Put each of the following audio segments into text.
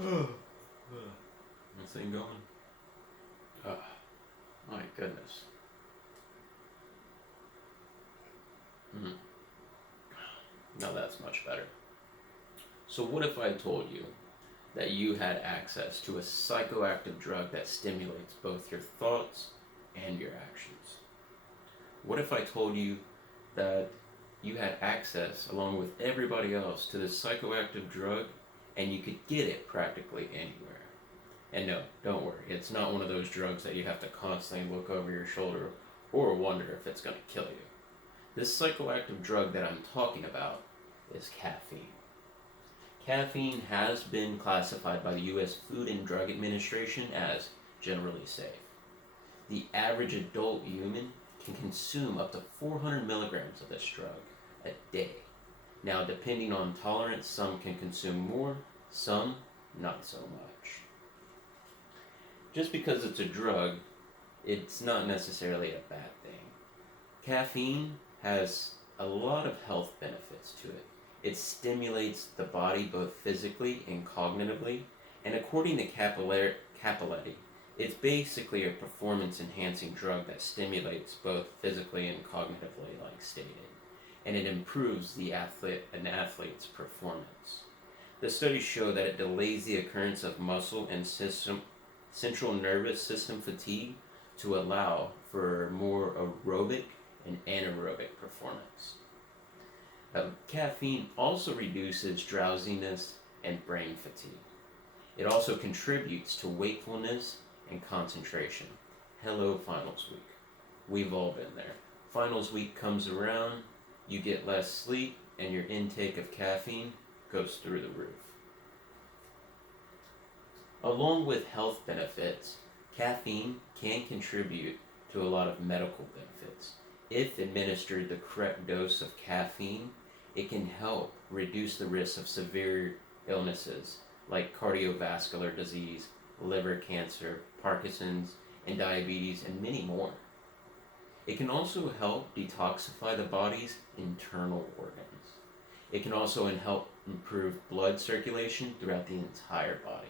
This thing going? Oh, my goodness. Now that's much better. So what if I told you that you had access to a psychoactive drug that stimulates both your thoughts and your actions? What if I told you that you had access, along with everybody else, to this psychoactive drug and you could get it practically anywhere? And no, don't worry, it's not one of those drugs that you have to constantly look over your shoulder or wonder if it's going to kill you. This psychoactive drug that I'm talking about is caffeine. Caffeine has been classified by the U.S. Food and Drug Administration as generally safe. The average adult human can consume up to 400 milligrams of this drug a day. Now, depending on tolerance, some can consume more, some not so much. Just because it's a drug, it's not necessarily a bad thing. Caffeine has a lot of health benefits to it. It stimulates the body both physically and cognitively, and according to Capilleti, it's basically a performance-enhancing drug that stimulates both physically and cognitively, like stated, and it improves an athlete's performance. The studies show that it delays the occurrence of muscle and central nervous system fatigue to allow for more aerobic and anaerobic performance. Caffeine also reduces drowsiness and brain fatigue. It also contributes to wakefulness and concentration. Hello, finals week. We've all been there. Finals week comes around, you get less sleep, and your intake of caffeine goes through the roof. Along with health benefits, caffeine can contribute to a lot of medical benefits. If administered the correct dose of caffeine, it can help reduce the risk of severe illnesses like cardiovascular disease, liver cancer, Parkinson's, and diabetes, and many more. It can also help detoxify the body's internal organs. It can also help improve blood circulation throughout the entire body.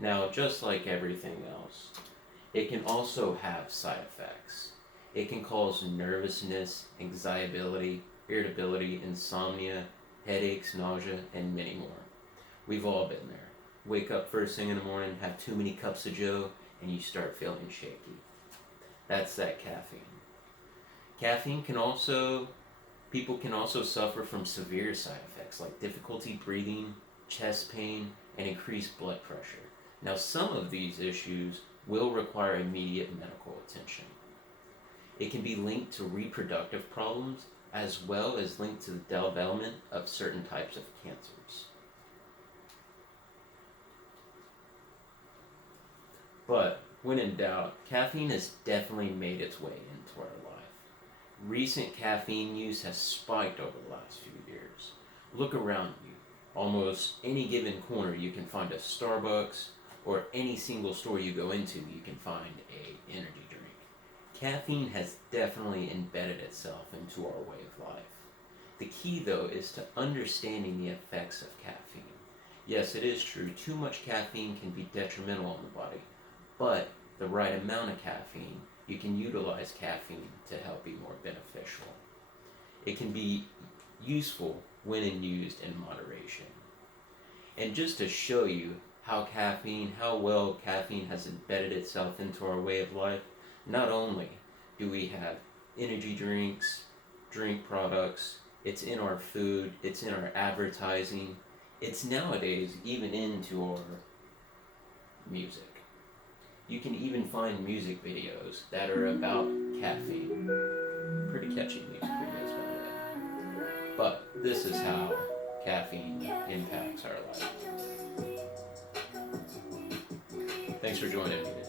Now, just like everything else, it can also have side effects. It can cause nervousness, anxiety, irritability, insomnia, headaches, nausea, and many more. We've all been there. Wake up first thing in the morning, have too many cups of joe, and you start feeling shaky. That's that caffeine. People can also suffer from severe side effects like difficulty breathing, chest pain, and increased blood pressure. Now, some of these issues will require immediate medical attention. It can be linked to reproductive problems as well as linked to the development of certain types of cancers. But when in doubt, caffeine has definitely made its way into our life. Recent caffeine use has spiked over the last few years. Look around you. Almost any given corner you can find a Starbucks, or any single store you go into you can find a energy drink. Caffeine has definitely embedded itself into our way of life. The key though is to understanding the effects of caffeine. Yes, it is true, too much caffeine can be detrimental on the body, but the right amount of caffeine, you can utilize caffeine to help be more beneficial. It can be useful when used in moderation. And just to show you how well caffeine has embedded itself into our way of life, not only do we have energy drinks, drink products, it's in our food, it's in our advertising, it's nowadays even into our music. You can even find music videos that are about caffeine. Pretty catchy music videos, by the way. But this is how caffeine impacts our life. Thanks for joining me today.